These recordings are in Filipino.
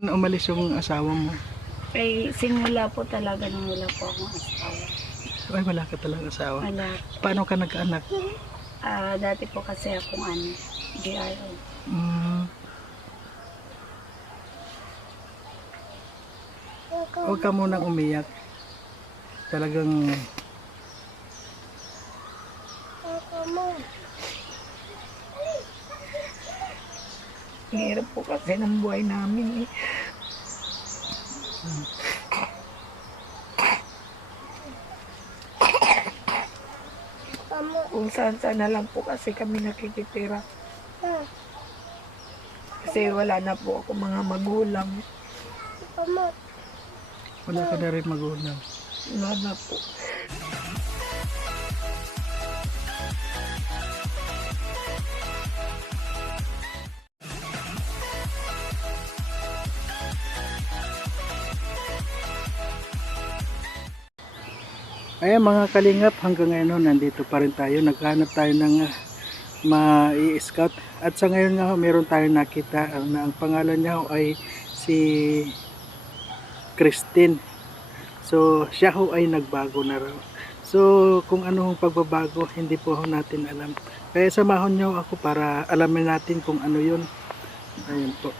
Umalis yung asawa mo. Eh, simula po talaga nung wala po akong asawa. Ay, wala ka talaga asawa. Wala. Paano ka nag-anak? Ah, dati po kasi akong ano, GRO. Mm. Huwag ka munang umiyak. Talagang Hirap po kasi ng buhay namin eh. Kung saan saan na lang po kasi kami nakikitira. Kasi wala na po ako mga magulang. wala ka na rin magulang. Wala na po. Ayan mga kalingap, hanggang ngayon nandito pa rin tayo. Naghanap tayo ng uh, ma-scout. At sa ngayon nga ho, meron tayong nakita na ang pangalan niya ay si Christine. So, siya ho ay nagbago na raw. So, kung ano hong pagbabago, hindi po natin alam. Kaya samahon niyo ako para alamin natin kung ano yun. Ayun po.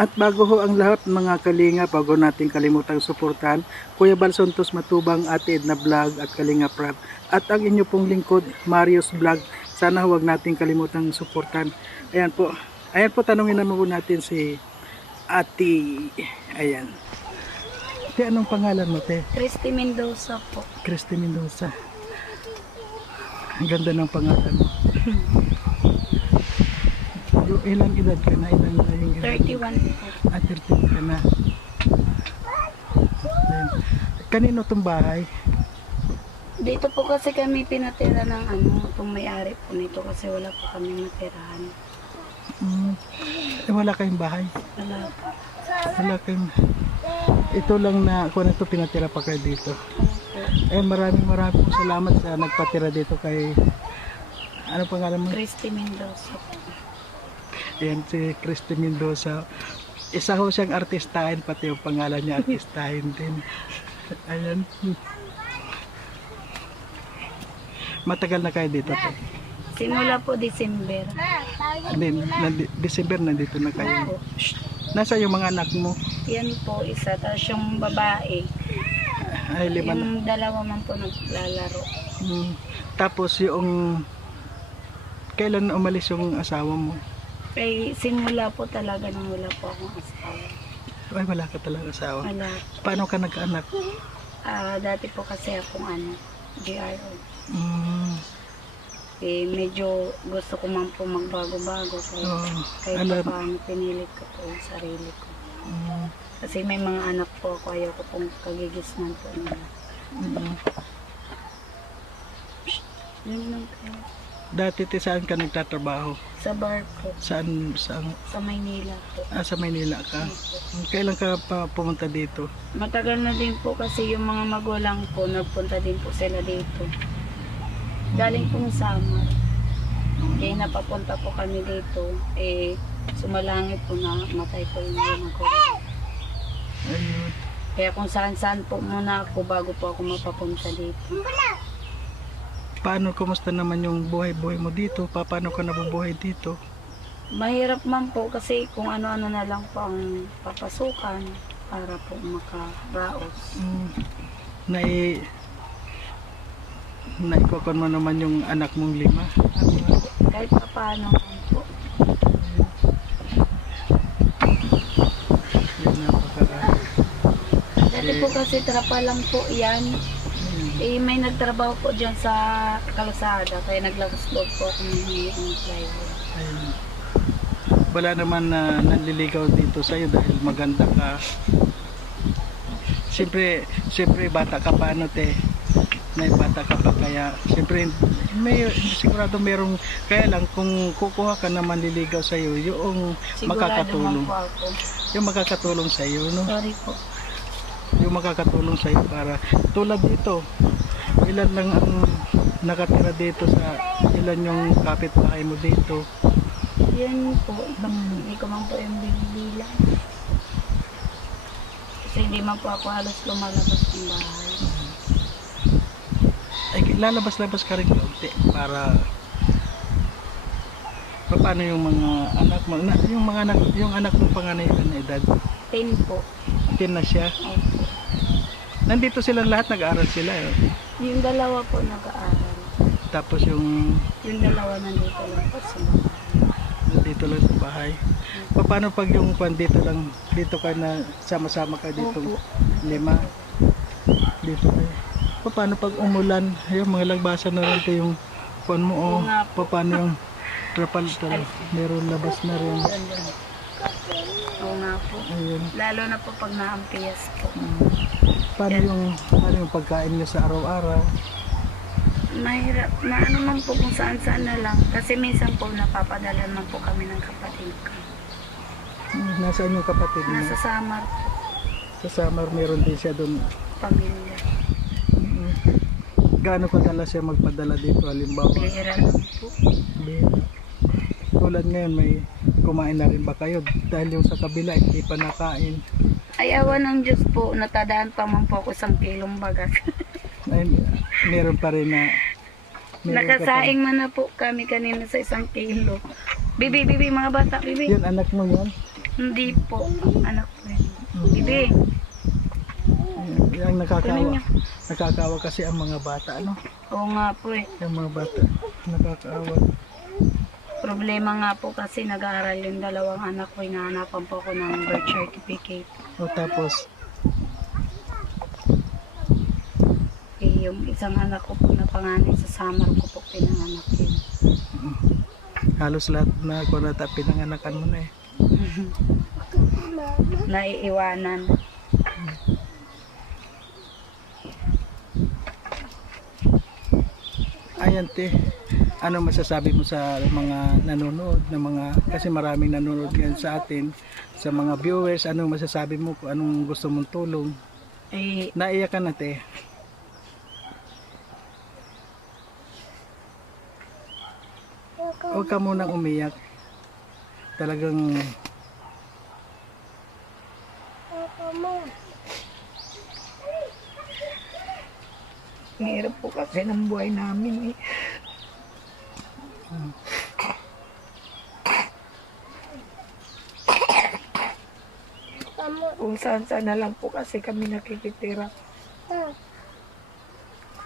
At bago ho ang lahat mga kalinga, bago natin kalimutang suportahan, Kuya Balsontos Matubang, Ate Edna Vlog at Kalinga Prab. At ang inyo pong lingkod, Marius Vlog. Sana huwag natin kalimutang suportahan. Ayan po. Ayan po, tanungin naman po natin si Ate. Ayan. Te, anong pangalan mo, te? Christy Mendoza po. Christy Mendoza. Ang ganda ng pangalan mo. Ilang edad ka na? Ilang na yung edad? 31 po. Ah, 13 ka na. Ayan. Kanino tong bahay? Dito po kasi kami pinatira ng ano, itong may-ari po nito kasi wala po kami matirahan. Mm. Eh, wala kayong bahay? Wala po. Wala kayong... Ito lang na, kung ano to pinatira pa kayo dito. Opo. Eh, maraming maraming salamat sa nagpatira dito kay... Ano pangalan mo? Christy Mendoza po. Ayan si Christy Mendoza. Isa ho siyang artistahin, pati yung pangalan niya artistahin din. Ayan. Matagal na kayo dito. Te. Simula po December. Hindi, nandi, December nandito na kayo. Nasa yung mga anak mo? Yan po isa. Tapos yung babae. Ay, lima na. Yung dalawa man po naglalaro. Mm. Tapos yung... Kailan umalis yung asawa mo? Eh, simula po talaga nung wala po akong asawa. Ay, wala ka talaga asawa. Wala. Paano ka nag-anak? Ah, dati po kasi akong ano, GRO. Mm. Eh, medyo gusto ko man po magbago-bago. Kaya Oh, kahit alam. pa paano pinilit ko po yung sarili ko. Mm. Kasi may mga anak po ako, ayaw ko pong kagigisnan po nila. Mm. Yun lang po. Dati te, saan ka nagtatrabaho? Sa bar po, Saan, saan, sa Maynila po. ah, sa Maynila ka? Kailan ka pa pumunta dito? Matagal na din po kasi yung mga magulang ko, nagpunta din po sila dito. Galing pong summer. Kaya napapunta po kami dito, eh, sumalangit po na matay po yung mga magulang. Ayun. Kaya kung saan-saan po muna ako bago po ako mapapunta dito. Paano, kumusta naman yung buhay-buhay mo dito? Pa, paano ka nabubuhay dito? Mahirap man po kasi kung ano-ano na lang po ang papasukan para po makaraos. Mm. Nai... Naikokon mo naman yung anak mong lima. Kahit pa paano po. Yun napaka... Dati po kasi trapa lang po yan. Eh, may nagtrabaho po dyan sa kalsada, kaya naglakas loob po ako ng plywood. Ayun. Wala naman na nanliligaw dito sa'yo dahil maganda ka. Siyempre, siyempre bata ka pa ano te. May bata ka pa kaya siyempre may sigurado merong kaya lang kung kukuha ka na manliligaw sa iyo yung Sigurado makakatulong yung makakatulong sa iyo no Sorry po. Yung makakatulong sa iyo para tulad dito ilan lang ang nakatira dito sa ilan yung kapitbahay mo dito Yan po, ibang, hindi ko man po yung binibilang. Hindi man po ako halos lumalabas ng bahay. Ay, lalabas-labas ka rin konti para Pa- paano yung mga anak mo na, yung mga anak yung anak mo panganay na edad 10 po. 10 na siya Opo. Nandito silang lahat nag-aaral sila eh. Yung dalawa po nag-aaral. tapos yung Yung dalawa nandito lang po sa bahay. dito lang sa bahay Pa- paano pag yung kwan dito lang dito ka na sama-sama ka dito Opo. lima dito kayo Pa- paano pag umulan yung mga lagbasan na rin yung kwan mo oh, nga. Pa- paano yung trapal talaga meron labas na rin Oo nga po. ayun Lalo na po pag naampiyas po. Paano yung paano yung pagkain niyo sa araw-araw Mahirap. Maano man po kung saan saan na lang. Kasi minsan po napapadala man po kami ng kapatid ko. Hmm, nasaan yung kapatid mo Nasa Samar po, sa summer meron din siya doon pamilya. Mm. gaano kadalas siya magpadala dito halimbawa Bihira lang po. Bihira. Tulad ngayon, may kumain na rin ba kayo? Dahil yung sa kabila, hindi pa nakain. Ayawan ng Diyos po, natadaan pa man po ako isang kilong bagat. Ay, meron pa rin na... Nakasaing man na po kami kanina sa isang kilo. Bibi, bibi, mga bata, bibi. Yun, anak mo yun? Hindi po, anak ko yun. Bibi, Yun, Yung nakakawa. Nakakawa kasi ang mga bata, ano? Oo nga po eh. Yung mga bata, nakakaawa. Problema nga po kasi nag-aaral yung dalawang anak ko. Hinahanapan po ako ng birth certificate. O tapos, Eh, yung isang anak ko po na panganay sa summer ko po pinanganak yun. halos lahat na kung nata pinanganakan mo na eh. Naiiwanan. Ayan te, ano masasabi mo sa mga nanonood na mga kasi maraming nanonood ngayon sa atin sa mga viewers anong masasabi mo kung anong gusto mong tulong? Eh, naiyak ka na te. Huwag ka munang umiyak. Talagang Mahirap po kasi ng buhay namin eh. Kung saan saan na lang po kasi kami nakikitira.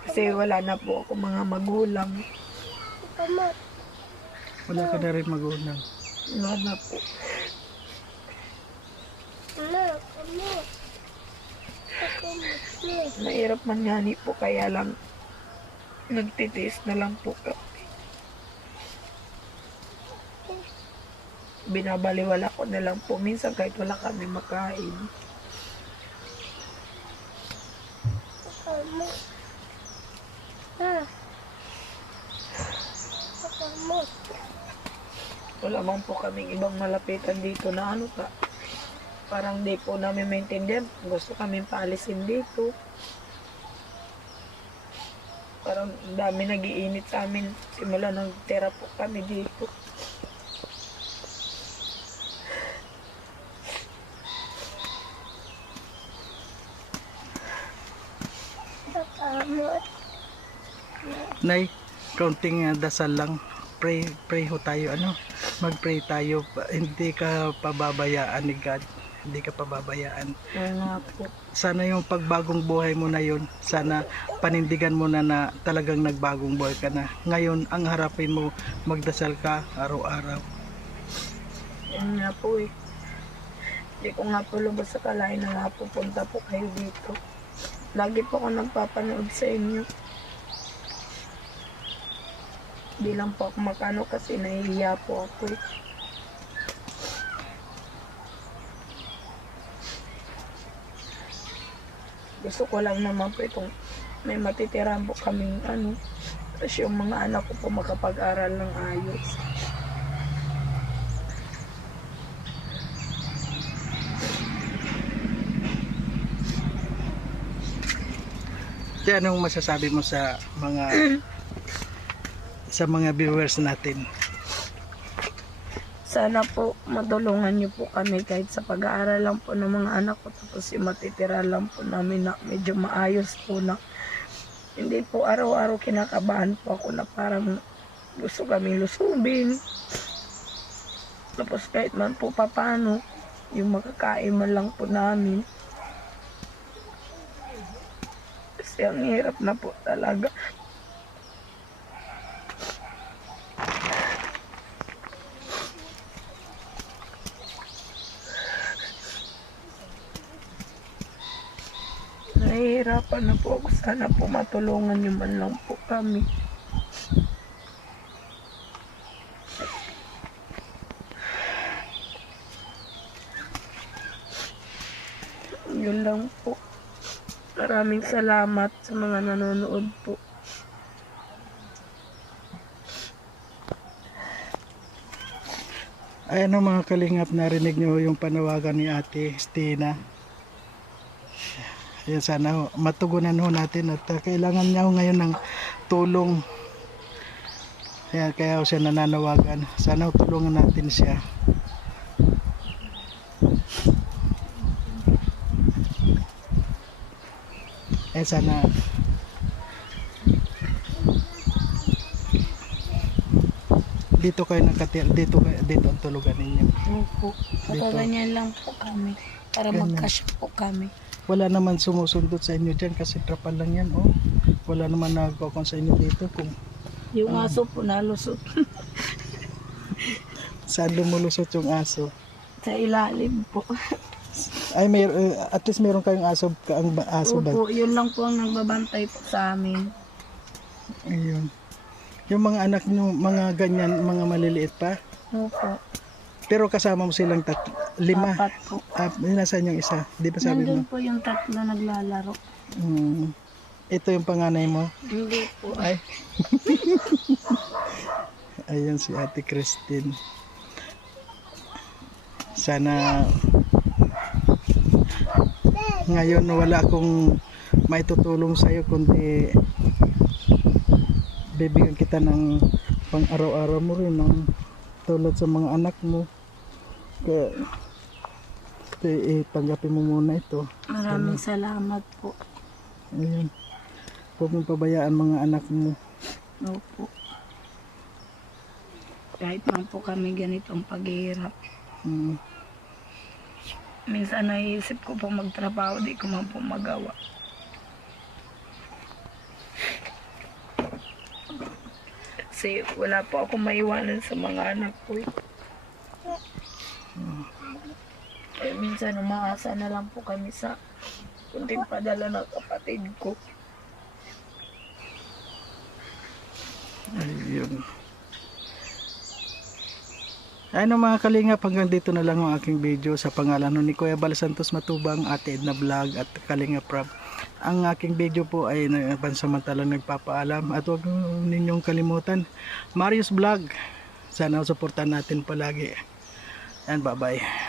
Kasi wala na po ako mga magulang. wala ka na rin magulang Wala na po. Mahirap man yani po kaya lang nagtitiis na lang po kami. Binabaliwala ko na lang po minsan kahit wala kami makain. Wala man po kaming ibang malapitan dito na ano ka. Parang di po namin maintindihan. Gusto kami paalisin dito. Parang dami nagiinit sa amin. Simula nang tira po kami dito. Nay, kaunting uh, dasal lang. Pray, pray ho tayo, ano? Mag-pray tayo. Hindi ka pababayaan ni God. Hindi ka pababayaan. Po. Sana yung pagbagong buhay mo na yun, sana panindigan mo na na talagang nagbagong buhay ka na. Ngayon, ang harapin mo, magdasal ka araw-araw. Yan nga po eh. Hindi ko nga po lubos sa kalain na nga pupunta po kayo dito. Lagi po ako nagpapanood sa inyo. Hindi lang po ako makano kasi nahihiya po ako eh. Gusto ko lang naman po itong may matitirahan po kaming ano. Tapos yung mga anak ko po makapag-aral ng ayos. Di, anong masasabi mo sa mga sa mga viewers natin? sana po matulungan niyo po kami kahit sa pag-aaral lang po ng mga anak ko tapos yung matitira lang po namin na medyo maayos po na hindi po araw-araw kinakabahan po ako na parang gusto kami lusubin. Tapos kahit man po papano, yung makakain man lang po namin. Kasi ang hirap na po talaga. Nahihirapan na po ako. Sana po matulungan niyo man lang po kami. Yun lang po. Maraming salamat sa mga nanonood po. Ayan o mga kalingap, narinig nyo yung panawagan ni ate Stina. Ayan, sana ho, matugunan ho natin at uh, kailangan niya ho ngayon ng tulong. Ayan, kaya ho siya nananawagan. Sana ho, tulungan natin siya. Eh sana dito kayo nakatira dito kayo dito ang tulugan ninyo Opo. Nakaganyan lang po kami. Para Ganyan. magkasya po kami. Wala naman sumusundot sa inyo dyan kasi trapal lang yan oh wala naman nagkakon sa inyo dito kung Yung aso po nalusot saan lumulusot yung aso sa ilalim po. ay may eh, at least meron kayong aso ang aso ba Opo, yun lang po ang nagbabantay po sa amin. ayun yung mga anak nyo mga ganyan mga maliliit pa Opo. pero kasama mo silang tat lima Apat po. ah, nasaan yung isa di ba sabi mo Nandun po yung tatlo naglalaro. Hmm. ito yung panganay mo Hindi po. Ay. Ayan si Ate Christine. Sana ngayon wala akong maitutulong sa iyo kundi bibigyan kita ng pang araw-araw mo rin ng tulad sa mga anak mo. Kaya ito, eh, tanggapin mo muna ito. Maraming salamat po. Ayun. Huwag mong pabayaan mga anak mo. Opo. Kahit man po kami ganitong paghihirap. Mm. Minsan naisip ko po magtrabaho, di ko man po magawa. Kasi wala po ako maiwanan sa mga anak ko. eh. Eh, minsan umaasa na lang po kami sa kunting padala ng kapatid ko. Ayun. Ano mga kalingap, hanggang dito na lang ang aking video sa pangalan ni Kuya Bal Santos Matubang, Ate Edna Vlog at Kalinga Prab. Ang aking video po ay pansamantalang nagpapaalam at huwag ninyong kalimutan, Marius Vlog. Sana suportahan natin palagi. And bye-bye.